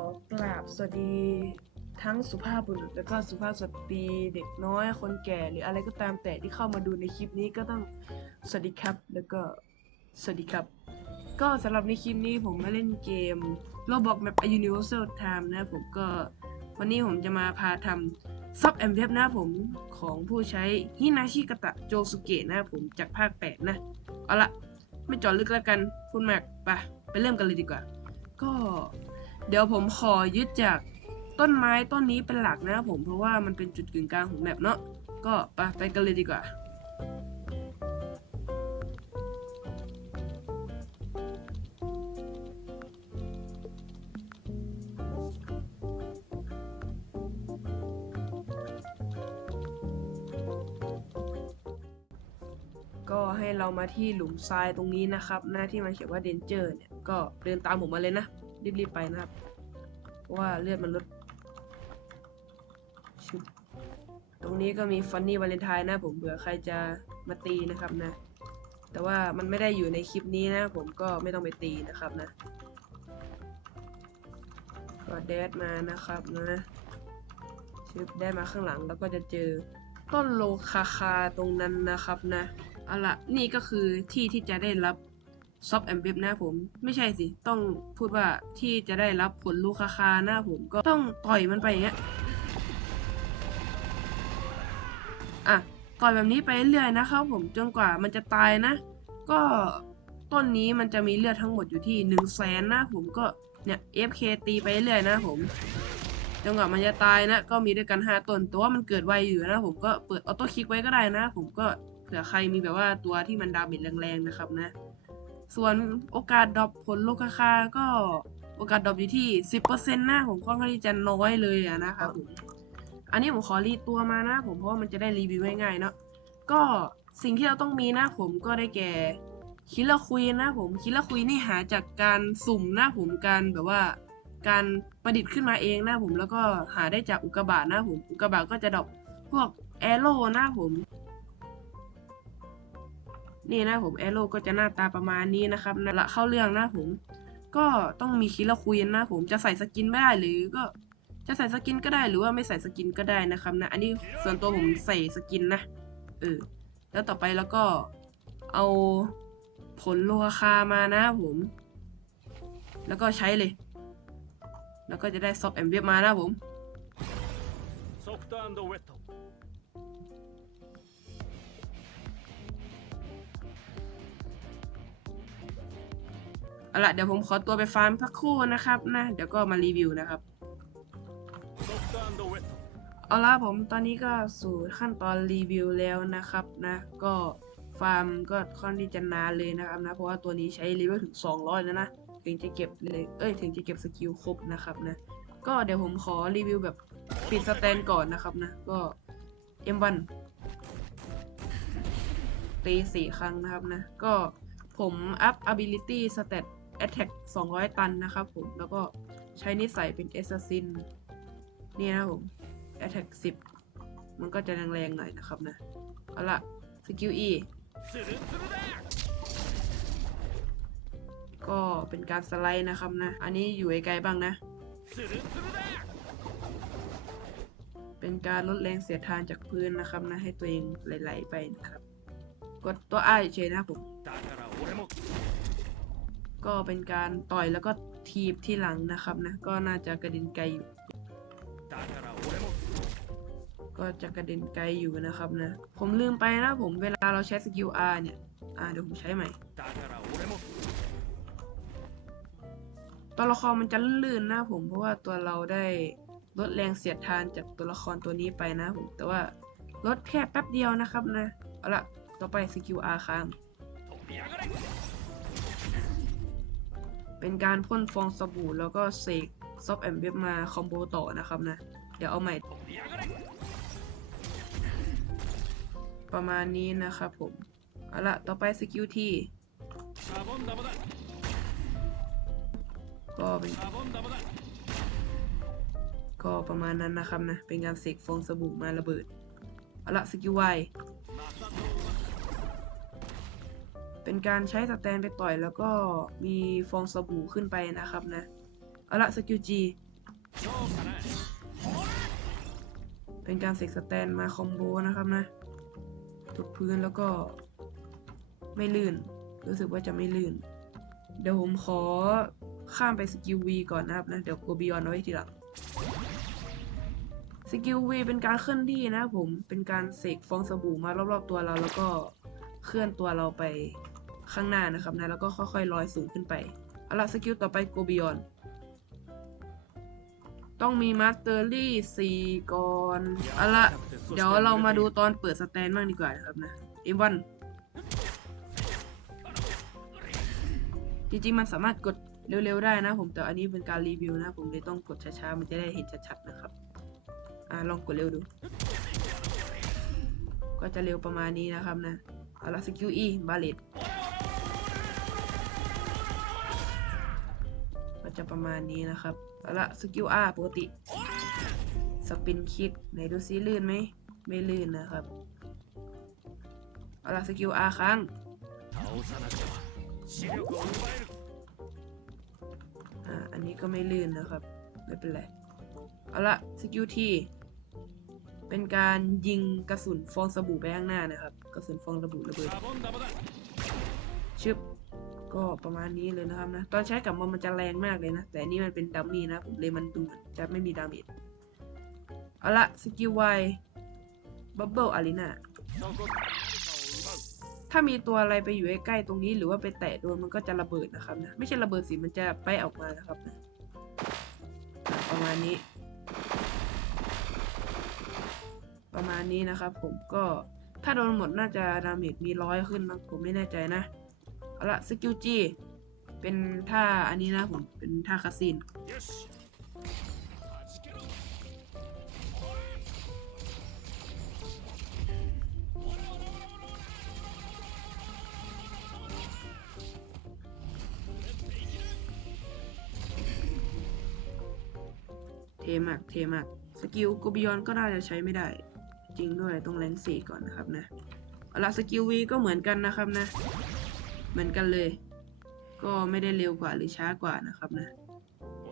อกราบสวัสดีทั้งสุภาพบุรุษและก็สุภาพสตรีเด็กน้อยคนแก่หรืออะไรก็ตามแต่ที่เข้ามาดูในคลิปนี้ก็ต้องสวัสดีครับ แล้วก็สวัสดีครับ ก็สำหรับในคลิปนี้ผมมาเล่นเกม Roblox Map A Universal Time นะผมก็วันนี้ผมจะมาพาทำซับแอมเว็บนะผมของผู้ใช้ฮินาชิกะตะโจสุเกะนะผมจากภาค 8 นะ เอาละไม่จอดลึกแล้วกันคุณแม็กไปไปเริ่มกันเลยดีกว่า ก็ เดี๋ยวผมขอยึดจากต้นไม้ต้นนี้เป็นหลักนะผมเพราะว่ามันเป็นจุดกึ่งกลางของแมปเนาะก็ไปไปกันเลยดีกว่าก็ให้เรามาที่หลุมทรายตรงนี้นะครับ หน้าที่มันเขียนว่าเดนเจอร์เนี่ย ก็เดินตามผมมาเลยนะ รีบๆไปนะครับ เพราะว่าเลือดมันลดชึบตรงนี้ก็มีฟันนี่วาเลนไทน์นะผมเผื่อใครจะมาตีนะครับนะ แต่ว่ามันไม่ได้อยู่ในคลิปนี้นะ ผมก็ไม่ต้องไปตีนะครับนะ ก็แดดมานะครับนะชึบได้มาข้างหลังแล้วก็จะเจอต้นโลคาคาตรงนั้นนะครับนะเอาละนี่ก็คือที่ที่จะได้รับ ซอฟแอมเบฟนะผม ไม่ใช่สิต้องพูดว่าที่จะได้รับผลลูกคาคาหน้าผมก็ต้องต่อยมันไปอย่างเงี้ยอะต่อยแบบนี้ไปเรื่อยนะครับผมจนกว่ามันจะตายนะ ก็ต้นนี้มันจะมีเลือดทั้งหมดอยู่ที่หนึ่งแสนนะผมก็เนี่ย FK ตีไปเรื่อยนะผมจนกว่ามันจะตายนะ ก็มีด้วยกันห้าต้นแต่ว่ามันเกิดไวอยู่นะ ผมก็เปิดออโต้คลิกไว้ก็ได้นะ ผมก็เผื่อใครมีแบบว่าตัวที่มันดาเมจแรงๆนะครับนะ ส่วนโอกาสดรอปผลโลกาคาก็โอกาสดรอปอยู่ที่ 10%นะผมค่อนข้างที่จะน้อยเลยอะนะครับผมอันนี้ผมขอรีตัวมานะผมเพราะว่ามันจะได้รีวิวง่ายๆเนาะก็สิ่งที่เราต้องมีนะผมก็ได้แก่คิลเลอร์คุยนะผมคิลเลอร์คุยนี่หาจากการสุ่มนะผมการแบบว่า การประดิษฐ์ขึ้นมาเองนะผมแล้วก็หาได้จากอุกกาบาตนะผมอุกกาบาตก็จะดรอปพวกแอโร่นะผม นี่นะผมแอโร่ก็จะหน้าตาประมาณนี้นะครับนะละเข้าเรื่องนะผม ก็ต้องมีคิลเล์คุยนะผมจะใส่สกินไม่ได้หรือก็จะใส่สกินก็ได้หรือว่าไม่ใส่สกินก็ได้นะครับนะ อันนี้ส่วนตัวผมใส่สกินนะเออแล้วต่อไปแล้วก็เอาผลโลคามานะผม แล้วก็ใช้เลย แล้วก็จะได้ซอฟแอมเบียมานะผมซอฟต์แอนด์เวท เอาละเดี๋ยวผมขอตัวไปฟาร์มพักคู่นะครับนะเดี๋ยวก็มารีวิวนะครับเอาละผมตอนนี้ก็สู่ขั้นตอนรีวิวแล้วนะครับนะ ก็ฟาร์มก็ค่อนที่จะนานเลยนะครับนะเพราะว่าตัวนี้ใช้เลเวลถึง 200แล้วนะถึงจะเก็บเลยเอ้ยถึงจะเก็บสกิลครบนะครับนะก็เดี๋ยวผมขอรีวิวแบบปิดสแตนก่อนนะครับนะก็ M1 ตีสี่ครั้งนะครับนะ ก็ผมอัพ ability stat Attack 200 ตันนะครับผม แล้วก็ใช้นิสัยเป็น Assassin นี่นะผม Attack 10 มันก็จะแรงๆหน่อยนะครับนะ เอาละสกิล E ก็เป็นการสไลด์นะครับนะ อันนี้อยู่ไกลๆบ้างนะ เป็นการลดแรงเสียดทานจากพื้นนะครับนะ ให้ตัวเองไหลๆไปนะครับ กดตัว I เฉยนะผม ก็เป็นการต่อยแล้วก็ทีบที่หลังนะครับนะ ก็น่าจะกระเด็นไกลอยู่ ก็จะกระเด็นไกลอยู่นะครับนะ ผมลืมไปนะผมเวลาเราใช้สกิล R เนี่ย อ่าเดี๋ยวผมใช้ใหม่ ตัวละครมันจะลื่นนะผม เพราะว่าตัวเราได้ลดแรงเสียดทานจากตัวละครตัวนี้ไปนะผม แต่ว่าลดแค่แป๊บเดียวนะครับนะ เอาละต่อไปสกิล R ค้าง เป็นการพ่นฟองสบู่แล้วก็เสกซอฟแอมเบฟมาคอมโบต่อนะครับนะ เดี๋ยวเอาใหม่ ประมาณนี้นะครับผม เอาละต่อไปสกิลที่ก็เป็นก็ประมาณนั้นนะครับนะ เป็นการเสกฟองสบู่มาระเบิด เอาละสกิลไว เป็นการใช้สแตนไปต่อยแล้วก็มีฟองสบู่ขึ้นไปนะครับนะ เอาละสกิลจีเป็นการเสกสแตนมาคอมโบนะครับนะทุบพื้นแล้วก็ไม่ลื่น รู้สึกว่าจะไม่ลื่น เดี๋ยวผมขอข้ามไปสกิลวีก่อนนะครับนะ เดี๋ยวโกบิออนไว้ทีหลังสกิลวีเป็นการเคลื่อนที่นะผมเป็นการเสกฟองสบู่มารอบๆตัวเราแล้วก็เคลื่อนตัวเราไป ข้างหน้านะครับนะแล้วก็ค่อยๆลอยสูงขึ้นไปเอาละสกิลต่อไปโกบิออนต้องมีมาสเตอรี่สี่ก่อนเอาละเดี๋ยวเรามาดูตอนเปิดสแตนบ้างดีกว่านะครับนะเอวันจริงๆมันสามารถกดเร็วๆได้นะผมแต่อันนี้เป็นการรีวิวนะ ผมเลยต้องกดช้าๆมันจะได้เห็นชัดๆนะครับอ่าลองกดเร็วดู ก็จะเร็วประมาณนี้นะครับนะเอาละสกิลอีบาเลต จะประมาณนี้นะครับเอาละสกิลอาร์ปกติสปินคิกไหนดูซิลื่นไหมไม่ลื่นนะครับเอาละสกิลอาร์ครั้งอันนี้ก็ไม่ลื่นนะครับไม่เป็นไรเอาละสกิลทีเป็นการยิงกระสุนฟองสบู่ไปข้างหน้านะครับ กระสุนฟองระบุระเบิดชึบ ก็ประมาณนี้เลยนะครับนะ ตอนใช้กับมอนมันจะแรงมากเลยนะ แต่นี่มันเป็นดัมมี่นะ ผมเลยมันดูจะไม่มีดาเมจเอาละสกิลไวบับเบิลอารีนาถ้ามีตัวอะไรไปอยู่ใกล้ๆตรงนี้ หรือว่าไปแตะโดนมันก็จะระเบิดนะครับนะ ไม่ใช่ระเบิดสิมันจะไปออกมานะครับนะประมาณนี้ ประมาณนี้นะครับผมก็ถ้าโดนหมดน่าจะดาเมจมีร้อยขึ้นมั้งผมไม่แน่ใจนะ เอาละสกิลจีเป็นท่าอันนี้นะผมเป็นท่าคาสินเทมากเทมากสกิลกูบิออนก็น่าจะใช้ไม่ได้ จริงด้วยต้องแรงสี่ก่อนนะครับนะเอาละสกิลวีก็เหมือนกันนะครับนะ เหมือนกันเลย ก็ไม่ได้เร็วกว่าหรือช้ากว่านะครับนะ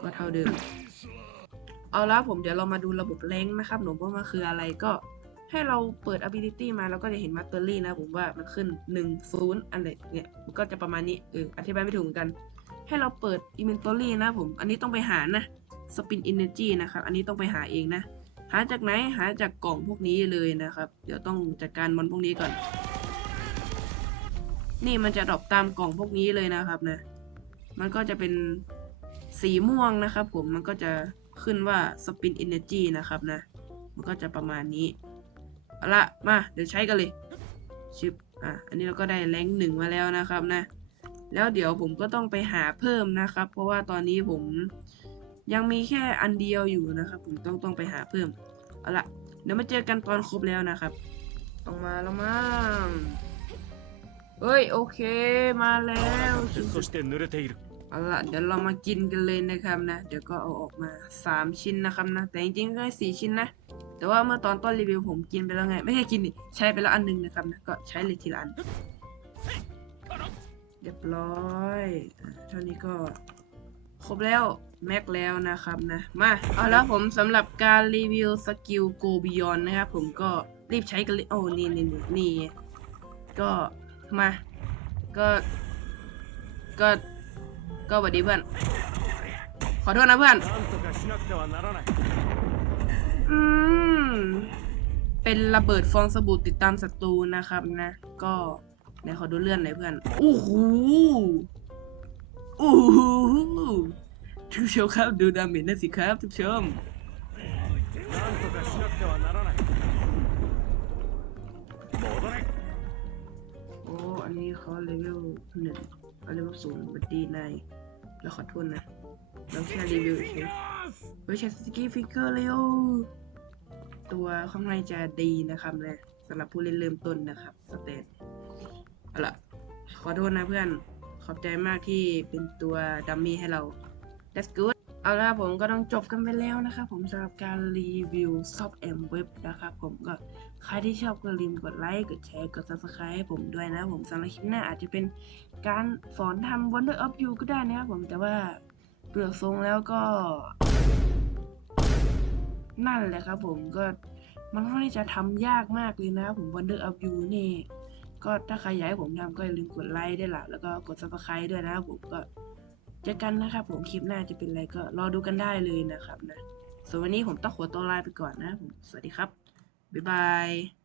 ก็เท่าเดิม เอาละผมเดี๋ยวเรามาดูระบบแรงนะครับหนูว่ามันคืออะไรก็ให้เราเปิด ability มาแล้วก็จะเห็น mastery นะผมว่ามันขึ้น 1 0 อันเดเนี่ยก็จะประมาณนี้เอออธิบายไม่ถูกเหมือนกัน ให้เราเปิด inventory นะผม อันนี้ต้องไปหานะ spin energy นะครับ อันนี้ต้องไปหาเองนะ หาจากไหน หาจากกล่องพวกนี้เลยนะครับ เดี๋ยวต้องจัดการมอนพวกนี้ก่อน นี่มันจะดรอปตามกล่องพวกนี้เลยนะครับนะ มันก็จะเป็นสีม่วงนะครับผม มันก็จะขึ้นว่า spin energy นะครับนะ มันก็จะประมาณนี้เอาละมา เดี๋ยวใช้กันเลย ชิป อะ อันนี้เราก็ได้แรงหนึ่งมาแล้วนะครับนะ แล้วเดี๋ยวผมก็ต้องไปหาเพิ่มนะครับ เพราะว่าตอนนี้ผมยังมีแค่อันเดียวอยู่นะครับ ผมต้องต้องไปหาเพิ่ม เอาละเดี๋ยวมาเจอกันตอนครบแล้วนะครับต้องมาแล้วมั้ง เฮ้ยโอเคมาแล้วเอาละเดี๋ยวเรามากินกันเลยนะครับนะ เดี๋ยวก็เอาออกมาสามชิ้นนะครับนะ แต่จริงๆก็สี่ชิ้นนะ แต่ว่าเมื่อตอนต้นรีวิวผมกินไปแล้วไง ไม่ใช่กินใช้ไปแล้วอันนึงนะครับนะ ก็ใช้เลยทีละอัน เรียบร้อยเท่านี้ก็ครบแล้วแม็กแล้วนะครับนะ มาเอาแล้วผมสำหรับการรีวิวสกิลโกบิออนนะครับผมก็รีบใช้กันเลยโอ้นี่นี่นี่ก็ มา ก็ ก็ ก็สวัสดีเพื่อน ขอโทษนะเพื่อน อืม เป็นระเบิดฟองสบู่ติดตามศัตรูนะครับนะ ก็ไหนขอดูเลื่อนหน่อยเพื่อน โอ้โหโอ้โหทุกชมครับ ดูดาเมนนะสิครับทุกชม เขาเลเวลหนึ่งเขาเลเวลศูนย์บัดดีนายแล้วขอโทษนะ เราแค่รีวิวเฉยเฮ้ยใช้สกิลฟิกเกอร์เลยโอตัวข้างในจะดีนะครับนะสำหรับผู้เล่นเริ่มต้นนะครับสเตตเอาล่ะ ขอโทษนะเพื่อน ขอบใจมากที่เป็นตัวดัมมี่ให้เรา that's good เอาละผมก็ต้องจบกันไปแล้วนะครับผมสำหรับการรีวิวซอฟแอมเว็บนะครับผมก็ใครที่ชอบก็ลืมกดไลค์กดแชร์กด subscribe ให้ผมด้วยนะผมสำหรับคลิปหน้าอาจจะเป็นการสอนทำ Wonder of You ก็ได้นะครับผมแต่ว่าเปลือกทรงแล้วก็ นั่นแหละครับผมก็มันค่อนข้างที่จะทำยากมากเลยนะครับผม Wonder of You นี่ ก็ถ้าใครอยากให้ผมทำก็อย่าลืมกดไลค์ด้วยล่ะแล้วก็กด subscribe ด้วยนะครับผมก็ เจอกันนะครับผมคลิปหน้าจะเป็นอะไรก็รอดูกันได้เลยนะครับนะส่วนวันนี้ผมต้องขอตัวลาไปก่อนนะผมสวัสดีครับบ๊ายบาย